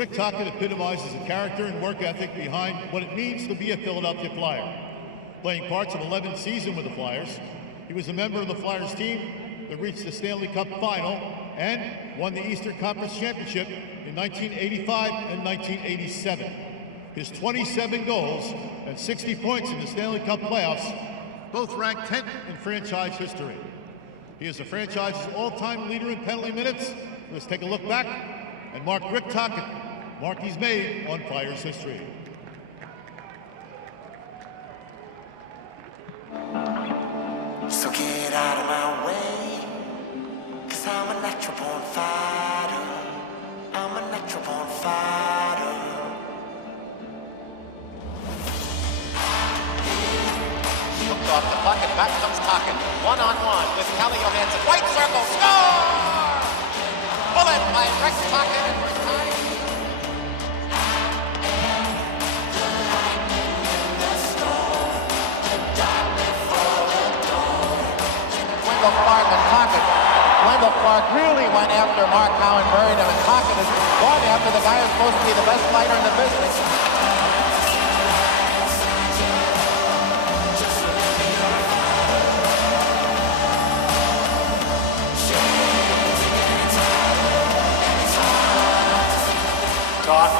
Rick Tocchet epitomizes the character and work ethic behind what it means to be a Philadelphia Flyer. Playing parts of 11 seasons with the Flyers, he was a member of the Flyers team that reached the Stanley Cup Final and won the Eastern Conference Championship in 1985 and 1987. His 27 goals and 60 points in the Stanley Cup playoffs both rank 10th in franchise history. He is the franchise's all-time leader in penalty minutes. Let's take a look back and mark Rick Tocchet, mark he's made on Flyers history. So get out of my way, 'cause I'm a natural born fighter. I'm a natural born fighter. Shields off the puck and back comes Tocchet. One-on-one with Calle Johansson. White circle, score! Bullet by Rick Tocchet and we're tied. Wendell Clark and Tocchet. Wendell Clark really went after Mark Howe and buried him, and Tocchet is going after the guy who's supposed to be the best fighter in the business. Doc,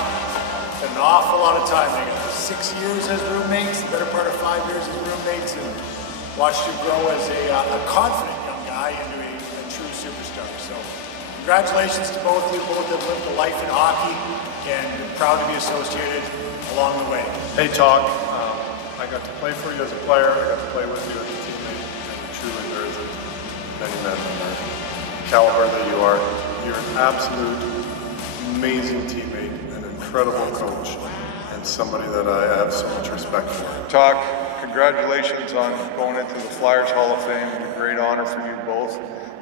an awful lot of time together. 6 years as roommates, the better part of 5 years as roommates, and watched you grow as a confident young guy into a true superstar. So congratulations to both of you. Both have lived a life in hockey and proud to be associated along the way. Hey, Toc, I got to play for you as a player. I got to play with you as a teammate, and truly there isn't many men in the caliber that you are. You're an absolute amazing teammate, an incredible coach, and somebody that I have so much respect for. Toc, congratulations on going into the Flyers Hall of Fame. It's a great honor for you both.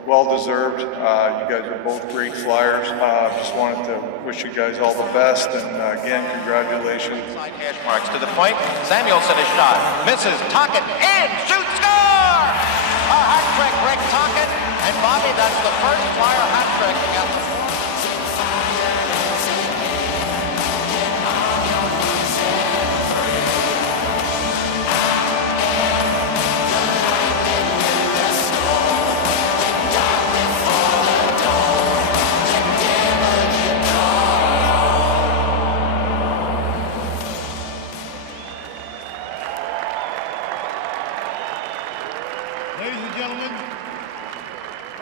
Well deserved. You guys are both great Flyers. Just wanted to wish you guys all the best, and again, congratulations. Side hash marks to the point. Samuelson is shot, misses. Tocchet and shoots, score! A hat trick, Rick Tocchet, and Bobby, that's the first Flyer hat trick against the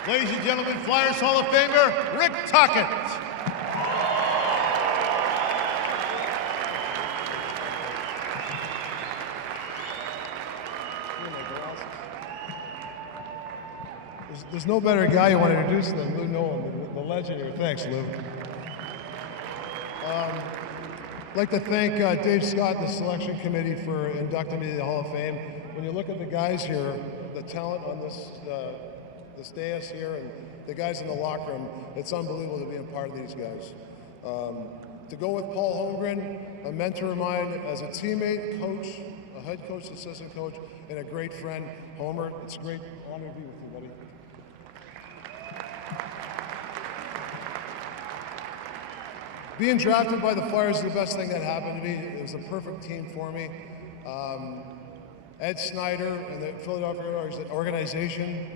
Ladies and gentlemen, Flyers Hall of Famer, Rick Tocchet. There's no better guy you want to introduce than Lou Nolan, the legend here. Thanks, Lou. I'd like to thank Dave Scott and the selection committee for inducting me to the Hall of Fame. When you look at the guys here, the talent on this dais here and the guys in the locker room, it's unbelievable to be a part of these guys. To go with Paul Holmgren, a mentor of mine as a teammate, coach, a head coach, assistant coach, and a great friend, Homer. It's a great honor to be with you, buddy. Being drafted by the Flyers is the best thing that happened to me. It was a perfect team for me. Ed Snyder and the Philadelphia organization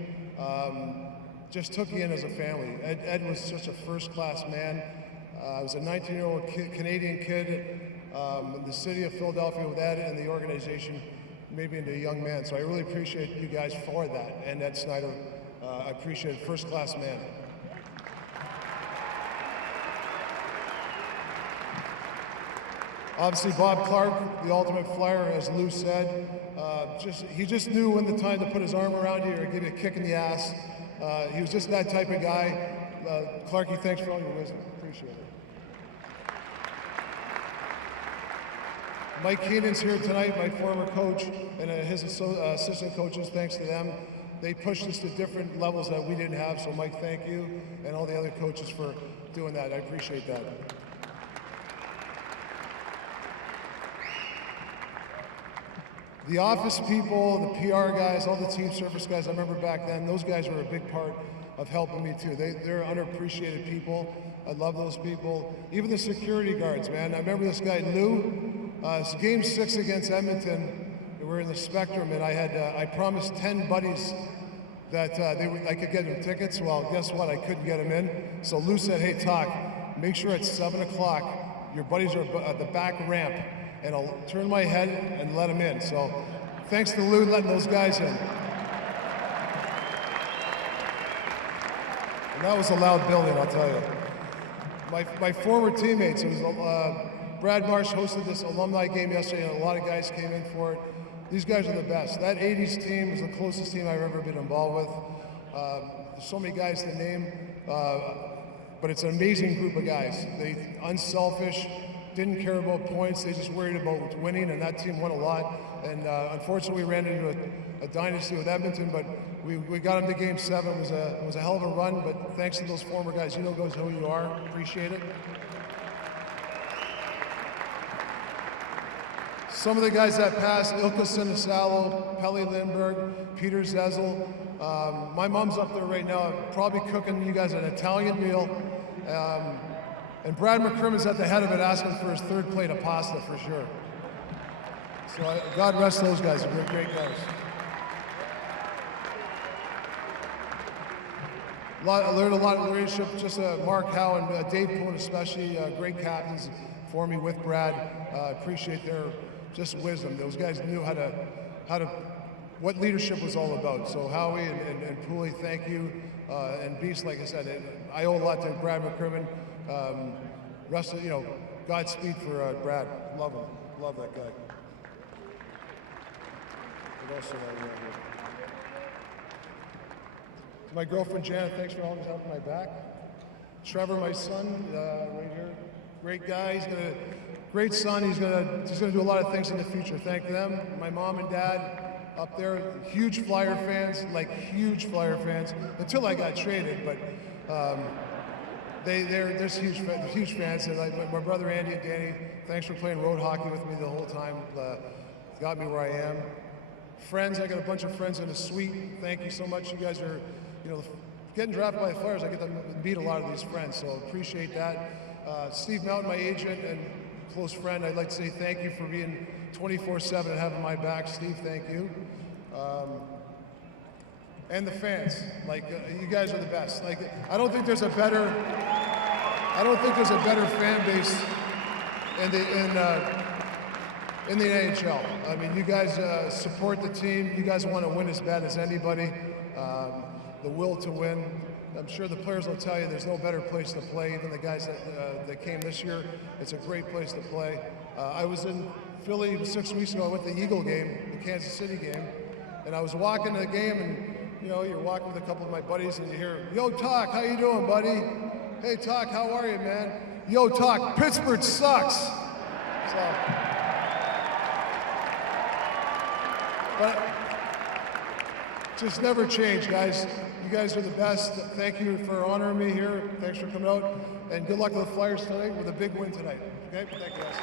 just took me in as a family. Ed was such a first-class man. I was a 19-year-old Canadian kid in the city of Philadelphia with Ed, and the organization made me into a young man. So I really appreciate you guys for that. And Ed Snyder, I appreciate it. First-class man. Obviously, Bob Clark, the ultimate Flyer, as Lou said, he just knew when the time to put his arm around you or give you a kick in the ass. He was just that type of guy. Clarky, thanks for all your wisdom. Appreciate it. Mike Keenan's here tonight, my former coach, and his assistant coaches. Thanks to them. They pushed us to different levels that we didn't have. So, Mike, thank you, and all the other coaches for doing that. I appreciate that. The office people, the PR guys, all the team service guys, I remember back then, those guys were a big part of helping me too. They're underappreciated people. I love those people. Even the security guards, man. I remember this guy, Lou. It's Game 6 against Edmonton. We were in the Spectrum, and I promised 10 buddies that I could get them tickets. Well, guess what? I couldn't get them in. So Lou said, hey, Toc, make sure at 7 o'clock your buddies are at the back ramp, and I'll turn my head and let them in. So thanks to Lou letting those guys in. And that was a loud building, I'll tell you. My former teammates, it was Brad Marsh hosted this alumni game yesterday, and a lot of guys came in for it. These guys are the best. That 80s team was the closest team I've ever been involved with. There's so many guys to name, but it's an amazing group of guys. They unselfish, didn't care about points. They just worried about winning, and that team won a lot. And unfortunately, we ran into a dynasty with Edmonton, but we got them to Game 7. It was a hell of a run, but thanks to those former guys, you know who you are. Appreciate it. Some of the guys that passed, Ilka Sinisalo, Pelle Lindberg, Peter Zezel. My mom's up there right now, probably cooking you guys an Italian meal. And Brad McCrimmon's at the head of it, asking for his 3rd plate of pasta for sure. So God rest those guys, they're great guys. I learned a lot of leadership, just Mark Howe and Dave Poon especially, great captains for me with Brad. Appreciate their just wisdom. Those guys knew what leadership was all about. So Howie and Pooley, thank you. And Beast, like I said, I owe a lot to Brad McCrimmon. Rest of, Godspeed for Brad. Love him. Love that guy. What else did I have here? My girlfriend Janet, thanks for always having my back. Trevor, my son, right here. Great guy. He's got a great son. He's gonna do a lot of things in the future. Thank them. My mom and dad up there, huge Flyer fans, huge Flyer fans. Until I got traded, but they're huge fans. And my brother Andy and Danny, thanks for playing road hockey with me the whole time. Got me where I am. Friends, I got a bunch of friends in the suite. Thank you so much. You guys are, getting drafted by the Flyers. I get to meet a lot of these friends, so appreciate that. Steve Mountain, my agent and close friend, I'd like to say thank you for being 24/7 and having my back. Steve, thank you. And the fans, you guys are the best. I don't think there's a better fan base in the NHL. I mean, you guys support the team. You guys want to win as bad as anybody. The will to win. I'm sure the players will tell you there's no better place to play than the guys that came this year. It's a great place to play. I was in Philly 6 weeks ago. I went to the Eagle game, the Kansas City game, and I was walking to the game, and you're walking with a couple of my buddies, and you hear, "Yo, Toc, how you doing, buddy? Hey, Toc, how are you, man? Yo, Toc, Pittsburgh sucks." So, but just never change, guys. You guys are the best. Thank you for honoring me here. Thanks for coming out, and good luck to the Flyers tonight with a big win tonight. Okay, thank you, guys.